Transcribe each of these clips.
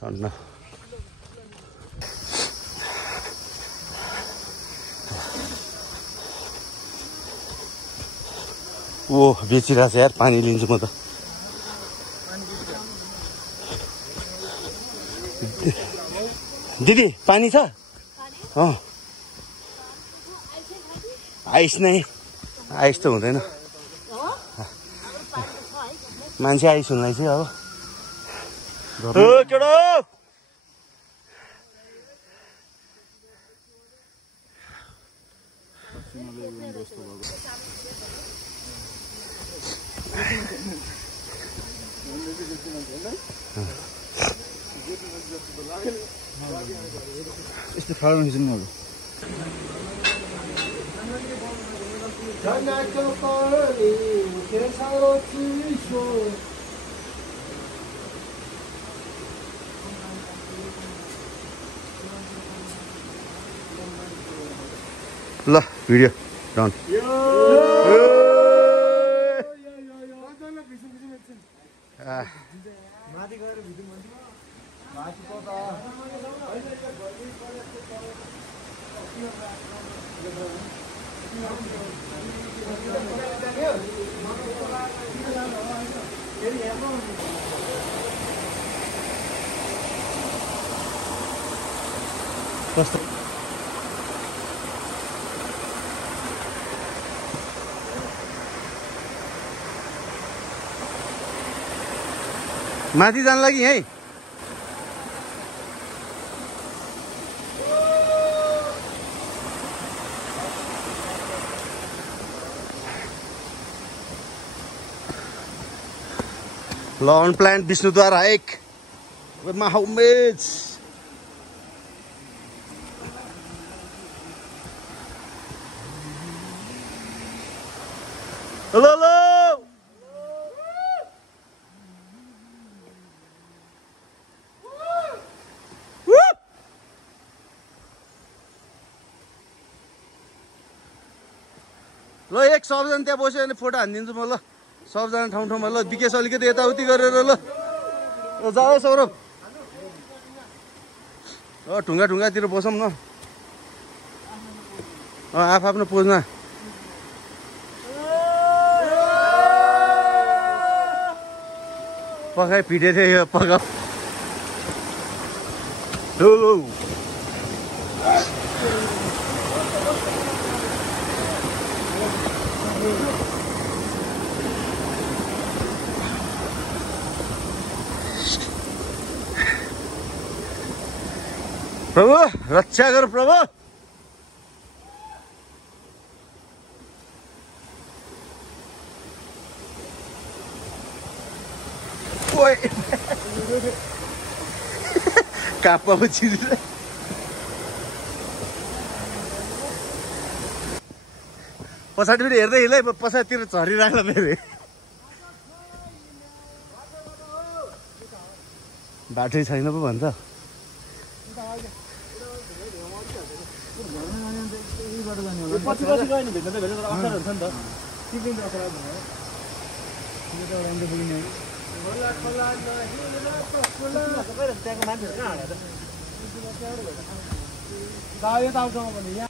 ठन्डा ओ बेचिरहेको छ यार पानी लिन्छु म त दिदी पानी छ आइस नै आइस त हुँदैन मान्छे आइस हुनलाई चाहिँ अब केडो यस्तो खानु नि अब ल भिडियो डन कस्तो माथि जान लागि है लॉन प्लांट विष्णुद्वारा एक with my homies. Hello, hello. ल एक सबजना त्यहाँ बस्यो भने फोटो हानिदिन्छु म ल सबजना ठाउँ ठाउँमा ल विकेश अलिकति यताउति गरेर ल जाऊ सौरभ ढुङ्गा ढुङ्गातिर बसौँ न आफ्नो पोजमा पकाइ फिटे थियो यो पका प्रभु रक्षा करो प्रभु ओए काप्पा पछि पछाडि फेरि हेर्दै हिँड्दै पछाडितिर झरिराख्ला फेरि बाटै छैन पो भन्छ पछि पछि गयो नि भेट्दा भेट्दा अप्ठ्यारो हुन्छ नि त टिपिङ अप्ठ्यारो भयो यो त राम्रो बुझ्ने होला खोला खोला त्यहाँको मान्छेहरू कहाँ हाल्यो त यो त आउँछ भने यहाँ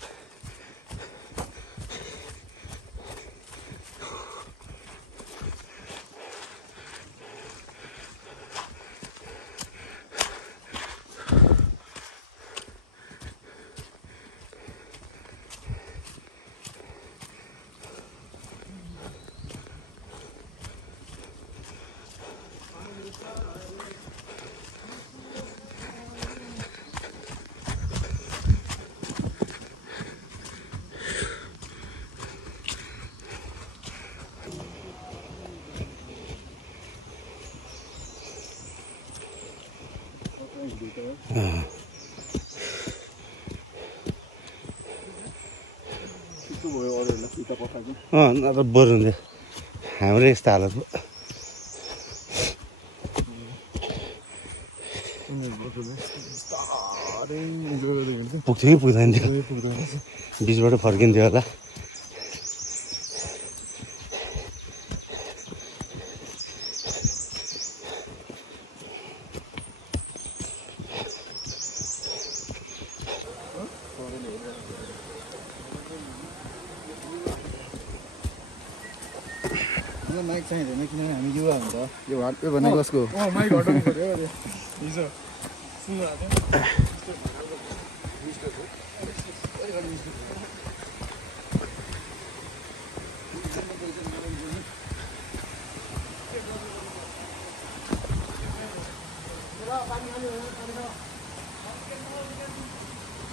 नत्र बरु हुन्थ्यो हाम्रो यस्तो हालत पुग्थ्यो कि पुग्दैन थियो बिचबाट फर्किन्थ्यो होला माइक चाहिँदैन किनभने हामी युवा हुन्छ यो भनेको कसको माइक हटाउनु पर्यो हिजो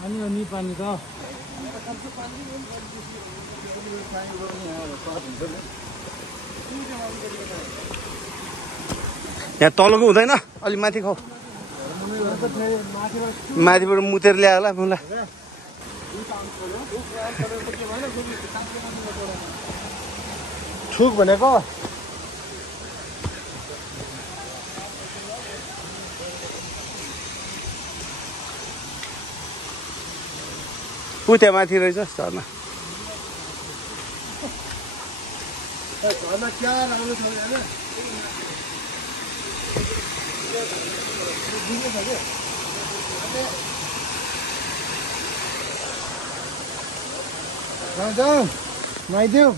अनि पानी त यहाँ तलको हुँदैन अलि माथि खाऊ माथिबाट मुतेर ल्यायो होला मलाई ठुक भनेको ऊ त्यहाँ माथि रहेछ झर्ना क्या राम्रो छ जाऊ नुहाइदेऊ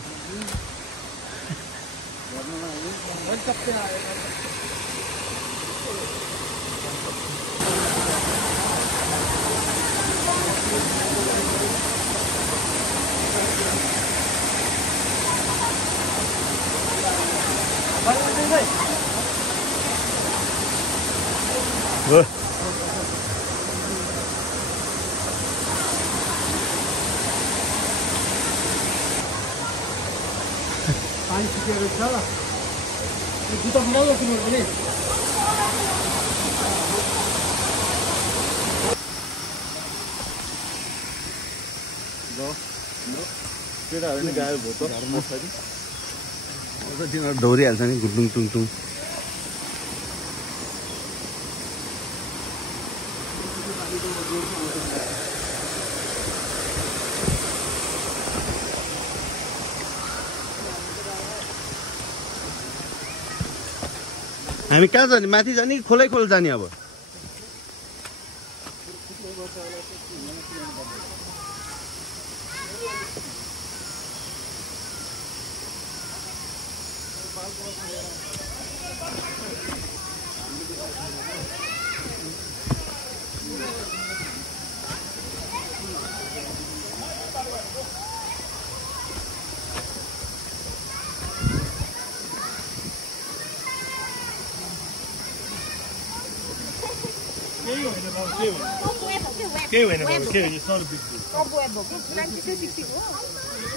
पानी छिटेको छ जुत्ता बनाउनु तिम्रो पनि केटाहरू नि गायो भो त तिनीहरू दौडिहाल्छ नि गुटुङ टुङटुङ हामी कहाँ जाने माथि जाने कि खोलै खोल जाने अब केही होइन it's not a big deal.